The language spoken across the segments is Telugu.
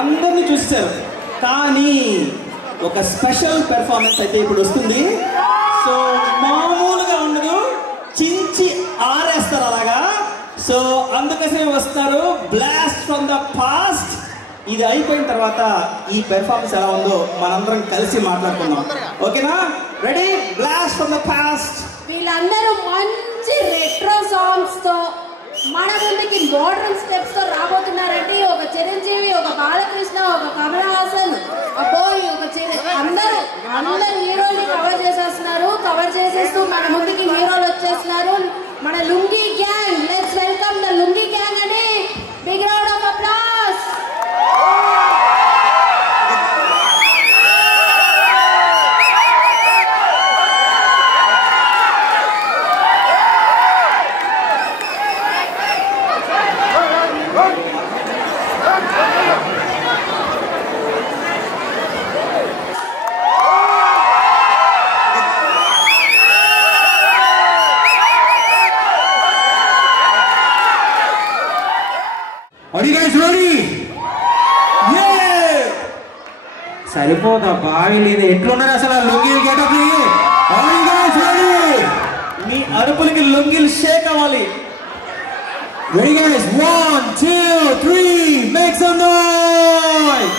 అందరినీ చూసారు, కానీ ఒక స్పెషల్ పెర్ఫార్మెన్స్ అయితే ఇప్పుడు వస్తుంది. సో మామూలుగా ఉండదు, చించి ఆరేస్తారు అలాగా. సో అందుకోసమే వస్తారు బ్లాస్ట్ ఫ్రమ్ ద పాస్ట్. ఇది అయిపోయిన తర్వాత ఈ పెర్ఫార్మెన్స్ ఎలా ఉందో మనందరం కలిసి మాట్లాడుకుందాం. ఓకేనా? Ready? Blast from the past. వీళ్ళందరూ మంచి రెట్రో సాంగ్స్ తో మన ముందుకి మోడర్న్ స్టెప్స్ తో రాబోతున్నారంటే ఒక చిరంజీవి, ఒక బాలకృష్ణ, ఒక కమల్ హాసన్, అబ్బోయ్ ఒక అందరూ హీరోల్ని కవర్ చేసేస్తున్నారు. కవర్ చేసేస్తూ మన ముందుకి హీరోలు వచ్చేస్తున్నారు. మన lungi gang. Let's welcome the lungi gang అని big round of applause. Are you guys ready? Yeah! సరిపోదా బావి లేదు, ఎట్లున్నారు అసలు లుంగీలు getup? Are you guys ready? మీ అరుపులకి లుంగీలు షేక్ అవ్వాలి. Ready guys? 1, 2, 3, make some noise!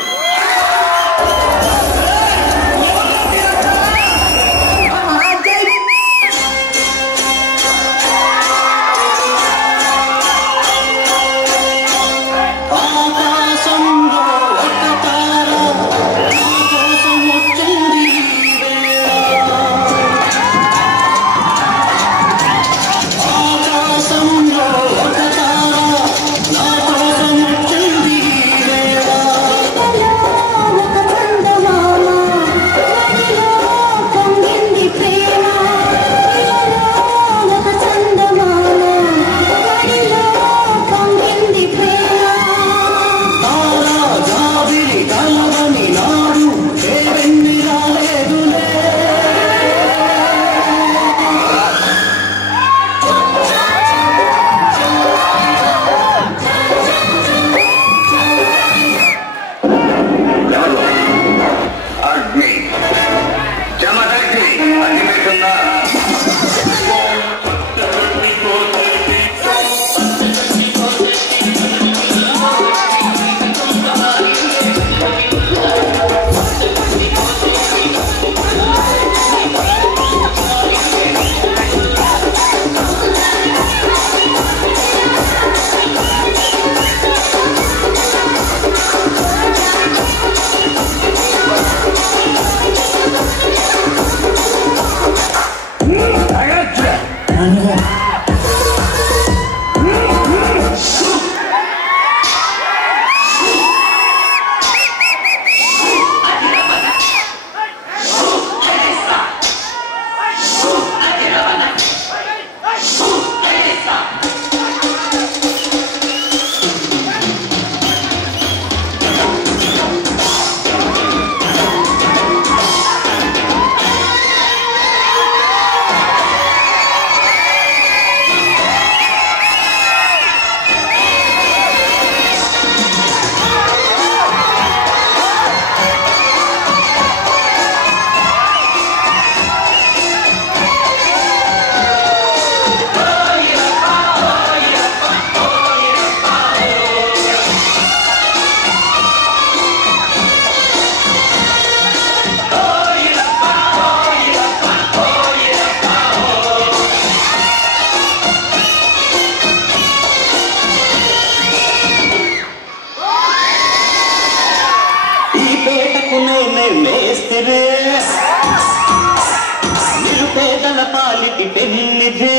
నిరుపేదల పాలిటి పెన్నిదే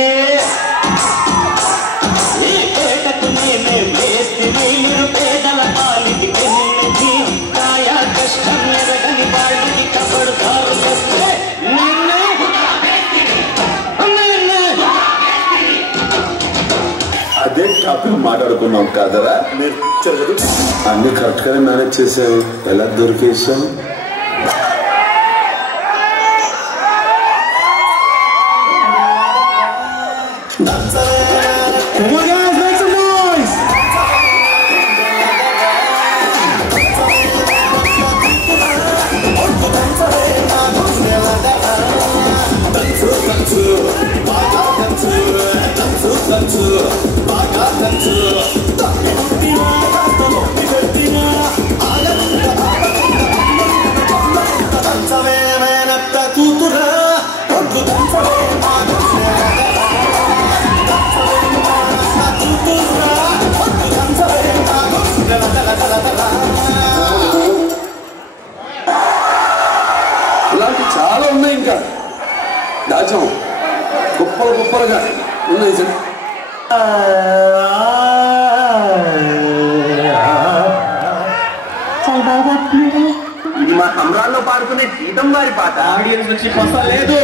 ఈ పేటకు నేనే వేస్తిని నిరుపేదల పాలిటి పెన్నిది కాయా కష్టం ఎరగని వాళ్ళకి కబడుతారు వస్తే అదే టాపిక్ మాట్లాడుకున్నాం కాదరా. అన్ని కరెక్ట్ గానే మేనేజ్ చేసావు, ఎలా దొరికేసాం? Come on guys, make some noise! త్వరగా ముందు వేసాడు. ఇది మా సంబరాల్లో పాడుకునే సీతం వారి పాట. ఆడియన్స్ నుంచి పసలేదు.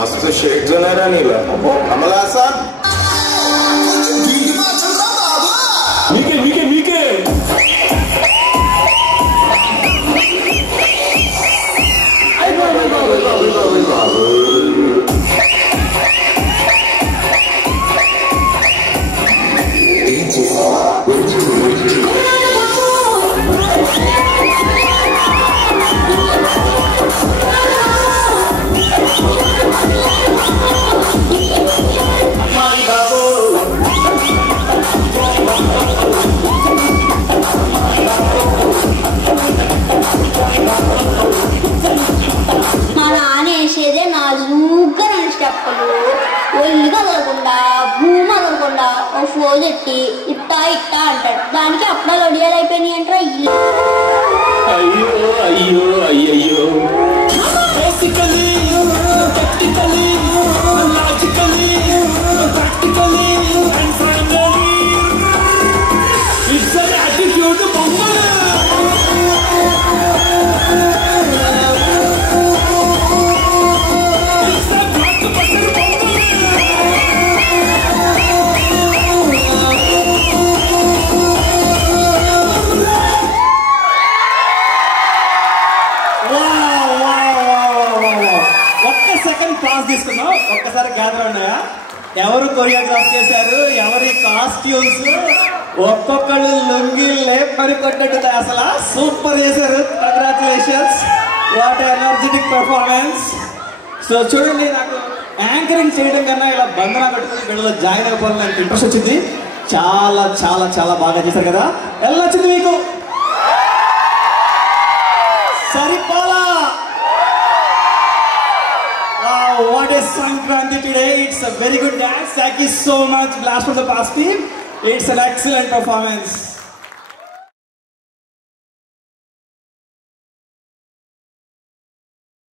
मस्त शेक झाला राणीला आम्हाला असा मीके मीके मीके వేసేదే నాజూగ్గా రెండు స్టెప్పులు ఒళ్ళు కదలకుండా భూమి కదలకుండా ఒక ఫోజ్ ఎట్టి ఇట్టా ఇట్టా అంటాడు. దానికి అప్పుడాలు ఒడియాలు అయిపోయినాయి అంటారా. అయ్యో అయ్యో అయ్యయ్యో తీసుకున్నాం. ఒక్కసారి గ్యాదర్ ఉన్నాయా? ఎవరు కొరియోగ్రాఫ్ చేశారు, ఎవరి కాస్ట్యూమ్స్, ఒక్కొక్కళ్ళు లుంగిలే పని కొట్టినట్టు అసలు సూపర్ చేశారు. Congratulations, what energetic performance. So చూడండి, నాకు యాంకరింగ్ చేయడం కన్నా ఇలా బంధన పెట్టుకుని వీళ్ళలో జాయిన్ అయిపోవాలని నాకు ఇంట్రెస్ట్ వచ్చింది. చాలా చాలా చాలా బాగా చేశారు కదా. ఎలా వచ్చింది మీకు? సరిపోలా. What is Sankranti today? It's a very good dance. Thank you so much, Blast from the Past team. It's an excellent performance.